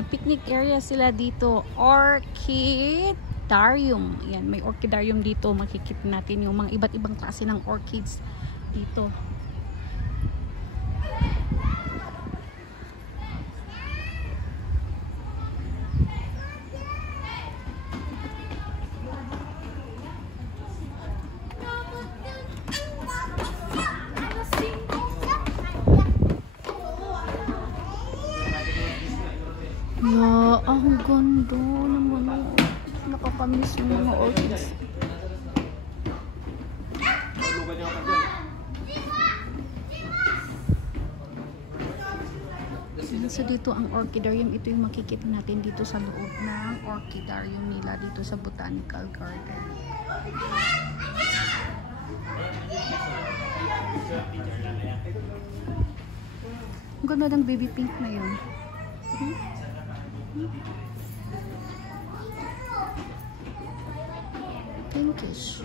may picnic area sila dito. Orchidarium. Yan, may orchidarium dito. Makikita natin yung mga iba't ibang klase ng orchids dito. Ang ganda naman. Nakakamiss yung mga orchids. So dito ang orchidarium, ito yung makikita natin dito sa loob ng orchidarium nila dito sa Botanical Garden. Ang ganda ng baby pink na yun. Pinkish.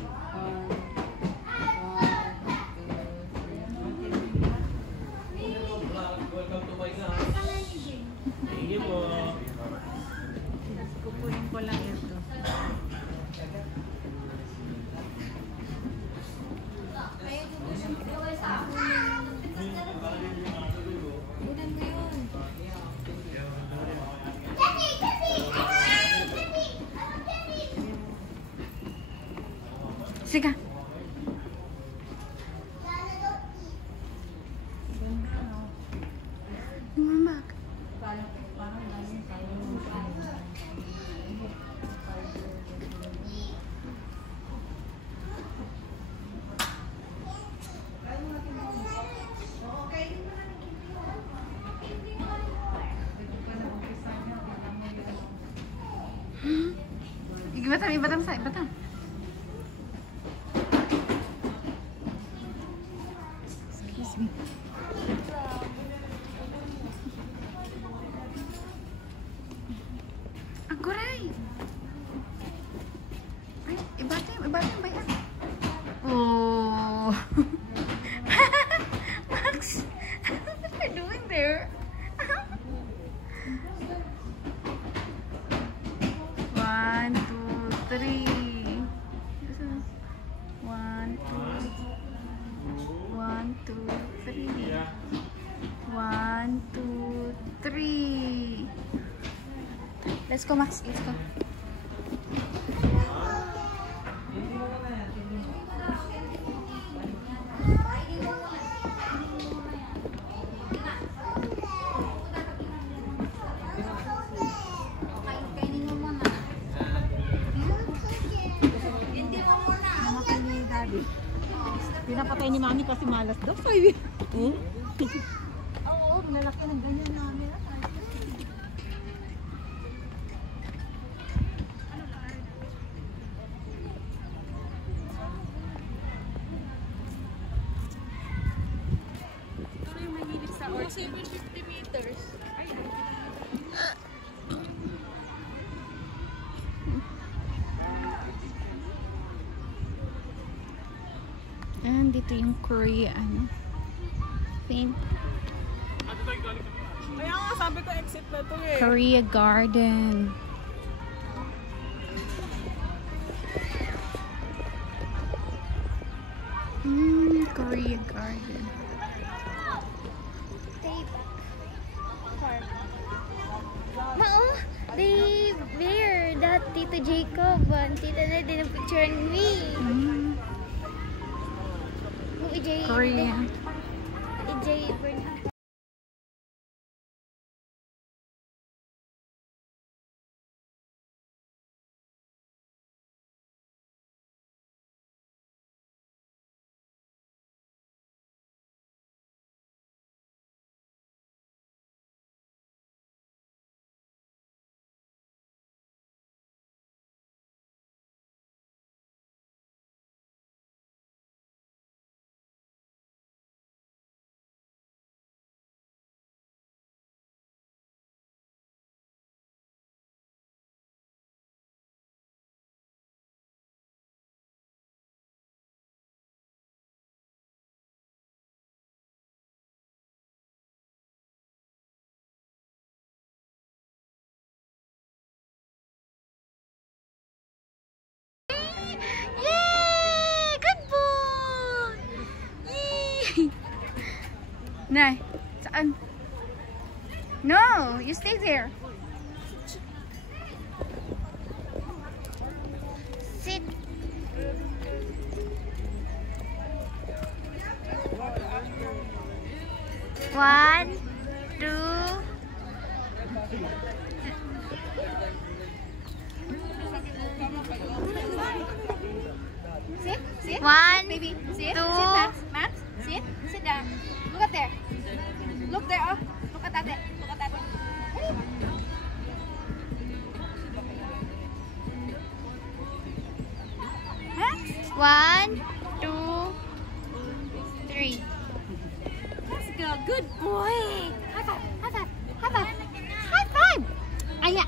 Kukunin ko lang ito. Sige. Mama. Ibatam sa ibatam. Excuse me. Agoray. Ay, ibatam ba yan? Oh. Max, what are you doing there? 1, 2, 3. 1, 2, 3. 1, 2, 3. Let's go, Max. Let's go. Pinapatay ni Mami kasi malas daw. Oo, nalaki ng ganyan namin. Ito yung mahilig sa or 750 meters. And dito yung Korean paint. Kaya nga sabi ko exit na to eh. Korea Garden. Korea Garden. Mao, they wear that Tito Jacob and Tita na din ang picture and me. Korea. EJ Nay, saan? No, you stay there. Sit. One, two. Sit, sit. One, Baby, sit. two. Sit, Max. Max, sit. Sit down. Look at there. Look there, oh. Look at that. Look at that. Max. One, two, three. Let's go. Good boy. High five. High five. High five. High five. Aya.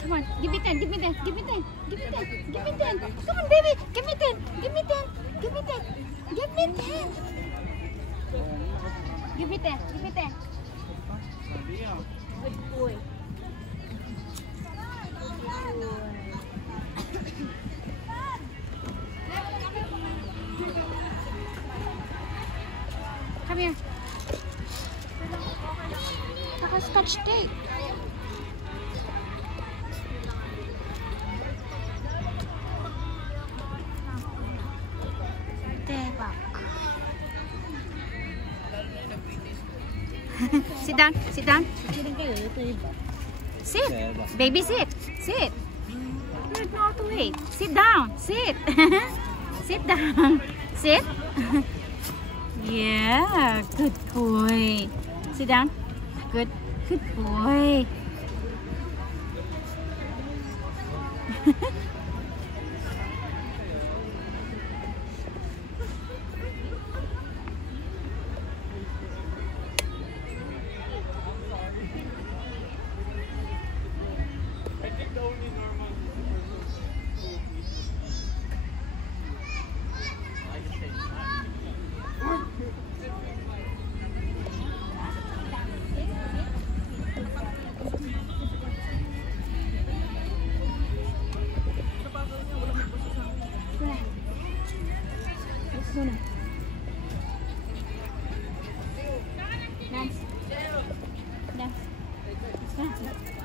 Come on. Give me 10. Give me 10. Give me 10. Give me 10. Give me 10. Come on, baby. Give me 10. Give me 10. Give me 10. Give me 10. Give me 10. Give me 10. Good boy. Come here. Naka-scotch tape. Tebak. Sit down. Sit down. Sit. Baby, sit. Sit. You're not awake. Sit down. Sit. Sit down. Sit. Yeah, good boy. Sit down. Good boy. Muna. Dance. Dance. Dance.